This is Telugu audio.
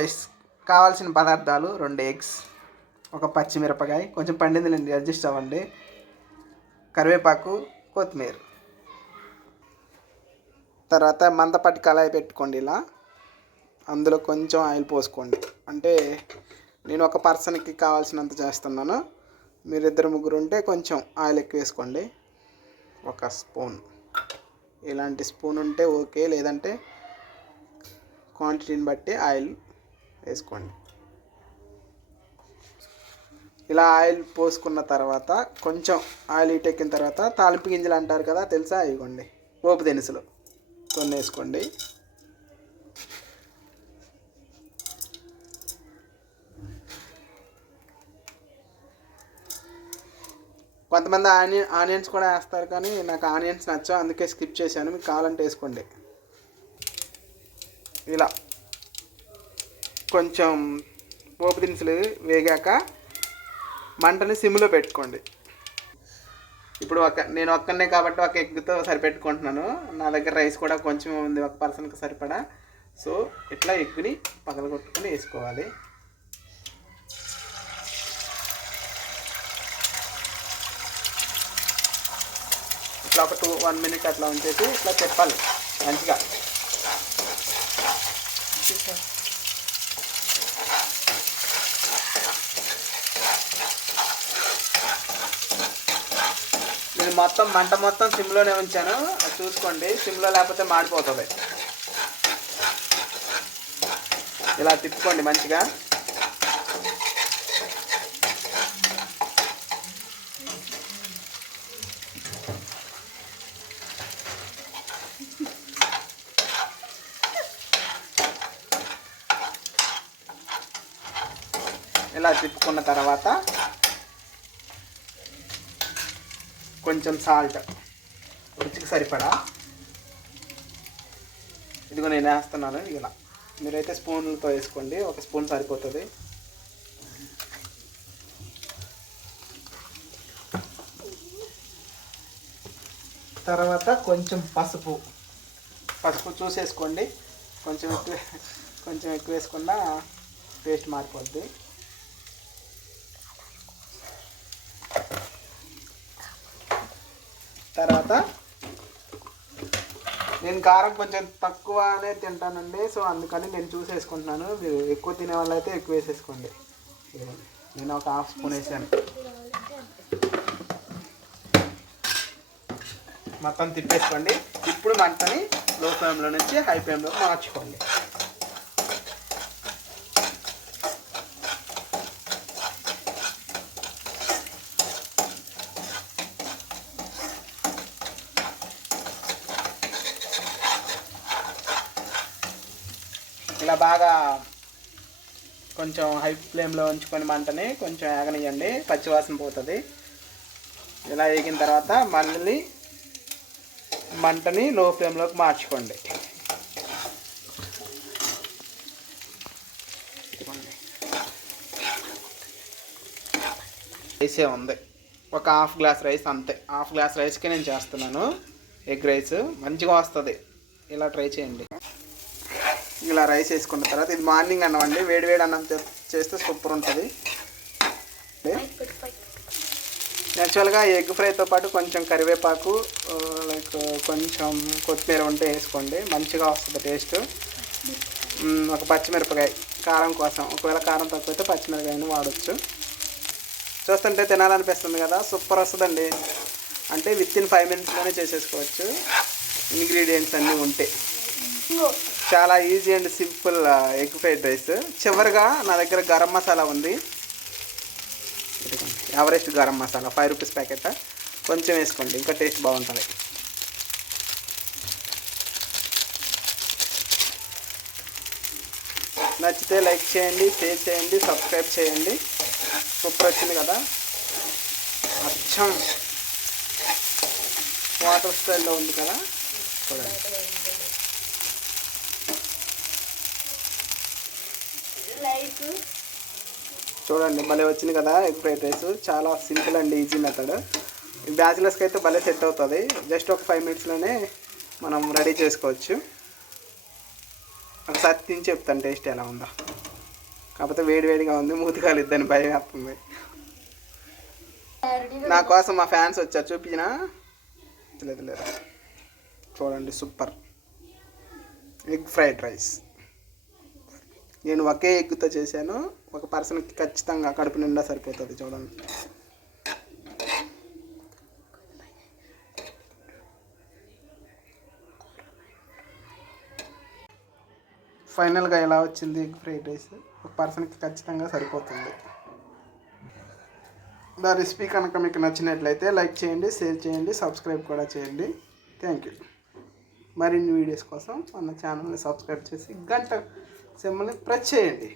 రైస్ కావాల్సిన పదార్థాలు 2 ఎగ్స్, ఒక పచ్చిమిరపకాయ, కొంచెం పండిందిలేండి అడ్జస్ట్ అవ్వండి, కరివేపాకు, కొత్తిమీర. తర్వాత మందపాటి కళాయి పెట్టుకోండి. ఇలా అందులో కొంచెం ఆయిల్ పోసుకోండి. అంటే నేను ఒక పర్సన్కి కావాల్సినంత చేస్తున్నాను. మీరు 2-3 ఉంటే కొంచెం ఆయిల్ ఎక్కువ వేసుకోండి. 1 స్పూన్, ఇలాంటి స్పూన్ ఉంటే ఓకే, లేదంటే క్వాంటిటీని బట్టి ఆయిల్ వేసుకోండి. ఇలా ఆయిల్ పోసుకున్న తర్వాత కొంచెం ఆయిల్ ఎక్కిన తర్వాత తాలింపు గింజలు అంటారు కదా, తెలుసా? ఇవ్వండి, పోపు దినుసులు కొన్ని వేసుకోండి. కొంతమంది ఆనియన్స్ కూడా వేస్తారు, కానీ నాకు ఆనియన్స్ నచ్చవు, అందుకే స్కిప్ చేశాను. మీకు కావాలంటే వేసుకోండి. ఇలా కొంచెం పోపు దినుసులు వేగాక మంటని సిమ్లో పెట్టుకోండి. ఇప్పుడు నేను ఒక్కనే కాబట్టి 1 ఎగ్తో సరిపెట్టుకుంటున్నాను. నా దగ్గర రైస్ కూడా కొంచెం ఉంది, 1 పర్సన్కి సరిపడా. సో ఇట్లా ఎగ్ని పగలగొట్టుకొని వేసుకోవాలి. ఇట్లా ఒక 1 మినిట్ అట్లా ఉంచేసి ఇట్లా చెప్పాలి మంచిగా. నేను మంట మొత్తం సిమ్లోనే ఉంచాను, అది చూసుకోండి. సిమ్లో లేకపోతే మాడిపోతుంది. ఇలా తిప్పుకోండి మంచిగా. ఇలా తిప్పుకున్న తర్వాత కొంచెం సాల్ట్, రుచికి సరిపడా. ఇదిగో నేను వేస్తున్నాను. ఇలా మీరైతే స్పూన్లతో వేసుకోండి, 1 స్పూన్ సరిపోతుంది. తర్వాత కొంచెం పసుపు చూసేసుకోండి. కొంచెం ఎక్కువ వేసుకున్నా టేస్ట్ మారిపోద్ది. తర్వాత నేను కారం కొంచెం తక్కువనే తింటానండి, సో అందుకని నేను చూసేసుకుంటున్నాను. మీరు ఎక్కువ తినే వాళ్ళు అయితే ఎక్కువ వేసేసుకోండి. నేను ఒక 1/2 స్పూన్ వేసాను. మొత్తం తిప్పేసుకోండి. ఇప్పుడు మంటని లో ఫ్లేమ్లో నుంచి హై ఫ్లేమ్లో మార్చుకోండి. ఇలా బాగా కొంచెం హై ఫ్లేమ్లో ఉంచుకొని మంటని కొంచెం ఏగనియండి, పచ్చివాసన పోతుంది. ఇలా వేగిన తర్వాత మళ్ళీ మంటని లో ఫ్లేమ్లోకి మార్చుకోండి. రైసే ఉంది, ఒక 1/2 గ్లాస్ రైస్ అంతే. 1/2 గ్లాస్ రైస్కి నేను చేస్తున్నాను ఎగ్ రైస్. మంచిగా వస్తుంది, ఇలా ట్రై చేయండి. ఇలా రైస్ వేసుకున్న తర్వాత, ఇది మార్నింగ్ అన్నం అండి, వేడి అన్నం చేస్తే సూపర్ ఉంటుంది. యాక్చువల్గా ఎగ్ ఫ్రైతో పాటు కొంచెం కరివేపాకు, లైక్ కొంచెం కొత్తిమీర ఉంటే వేసుకోండి, మంచిగా వస్తుంది టేస్ట్. 1 పచ్చిమిరపకాయ కారం కోసం, ఒకవేళ కారం తక్కువైతే పచ్చిమిరపకాయని వాడచ్చు. చూస్తుంటే తినాలనిపిస్తుంది కదా, సూపర్ వస్తుందండి. అంటే వితిన్ 5 మినిట్స్లోనే చేసేసుకోవచ్చు, ఇంగ్రీడియంట్స్ అన్నీ ఉంటే. చాలా easy and simple egg fried rice. చివరిగా నా దగ్గర గరం మసాలా ఉంది, Everest garam masala 5 rupees packet, కొంచెం వేసుకోండి, ఇంకా టేస్ట్ బాగుంటుంది. నచ్చితే లైక్ చేయండి, షేర్ చేయండి, సబ్స్క్రైబ్ చేయండి. సూపర్ వచ్చింది కదా, అచ్చం వాటర్ స్టైల్లో ఉంది కదా, చూడండి. చూడండి భలే వచ్చింది కదా ఎగ్ ఫ్రైడ్ రైస్. చాలా సింపుల్ అండ్ ఈజీ మెథడ్. బ్యాచిలర్స్కి అయితే భలే సెట్ అవుతుంది. జస్ట్ ఒక 5 మినిట్స్లోనే మనం రెడీ చేసుకోవచ్చు. ఒకసారి తిని చెప్తాను టేస్ట్ ఎలా ఉందో. కాకపోతే వేడివేడిగా ఉంది, మూతి కాలిద్దని భయం వేస్తుంది. నా కోసం మా ఫ్యాన్స్ వచ్చారు, చూపించినా లేదు లేదు. చూడండి సూపర్ ఎగ్ ఫ్రైడ్ రైస్. నేను ఒకే ఎగ్తో చేశాను, ఒక పర్సన్కి ఖచ్చితంగా కడుపు నిండా సరిపోతుంది. చూడండి ఫైనల్గా ఎలా వచ్చింది ఎగ్ ఫ్రైడ్ రైస్, ఒక పర్సన్కి ఖచ్చితంగా సరిపోతుంది. నా రెసిపీ కనుక మీకు నచ్చినట్లయితే లైక్ చేయండి, షేర్ చేయండి, సబ్స్క్రైబ్ కూడా చేయండి. Thank you. మరిన్ని వీడియోస్ కోసం మన ఛానల్ని సబ్స్క్రైబ్ చేసి గంట సింబల్ని ప్రెస్ చేయండి.